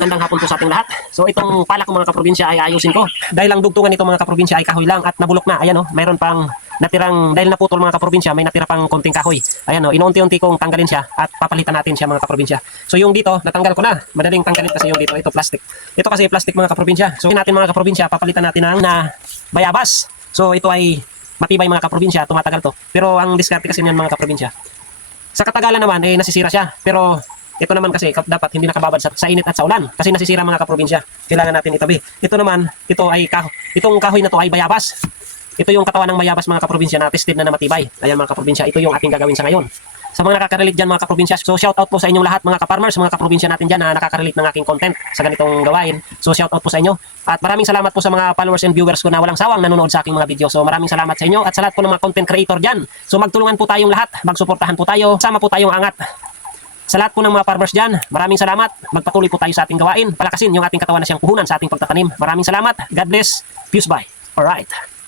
Gandang hapon po sa ating lahat. So itong palak ko mga kaprobinsya ay ayusin ko. Dahil ang dugtungan nito mga kaprobinsya ay kahoy lang at nabulok na. Ayan o, mayroon pang natirang, dahil naputol mga kaprobinsya, may natira pang konting kahoy. Ayan o, inuunti-unti kong tanggalin siya at papalitan natin siya mga kaprobinsya. So yung dito, natanggal ko na. Madaling tanggalin kasi yung dito. Ito plastic. Ito kasi plastic mga kaprobinsya. So natin mga kaprobinsya, papalitan natin ng na bayabas. So ito ay matibay mga kaprobinsya, tumatagal to. Pero ang diskarte kasi niyan mga kaprobinsya, sa katagalan naman eh nasisira siya. Pero ito naman kasi dapat hindi nakababad sa init at sa ulan kasi nasisira mga kaprobinsya. Kailangan natin itabi. Ito naman, ito ay itong kahoy na to ay bayabas. Ito yung katawan ng bayabas mga kaprobinsya na tested na matibay. Ayan mga kaprobinsya, ito yung ating gagawin sa ngayon. Sa mga nakaka-relate dyan mga kaprobinsya, so shout out po sa inyong lahat mga ka-farmers, mga kaprobinsya natin dyan na nakaka-relate ng aking content sa ganitong gawain. So shout out po sa inyo. At maraming salamat po sa mga followers and viewers ko na walang sawang nanonood sa aking mga video. So maraming salamat sa inyo at sa lahat po ng mga content creator dyan. So magtulungan po tayong lahat, magsuportahan po tayo, sama po tayong angat. Sa lahat po ng mga farmers dyan, maraming salamat. Magpatuloy po tayo sa ating gawain. Palakasin yung ating katawan na siyang puhunan sa ating pagtatanim. Maraming salamat. God bless. Peace bye. Alright.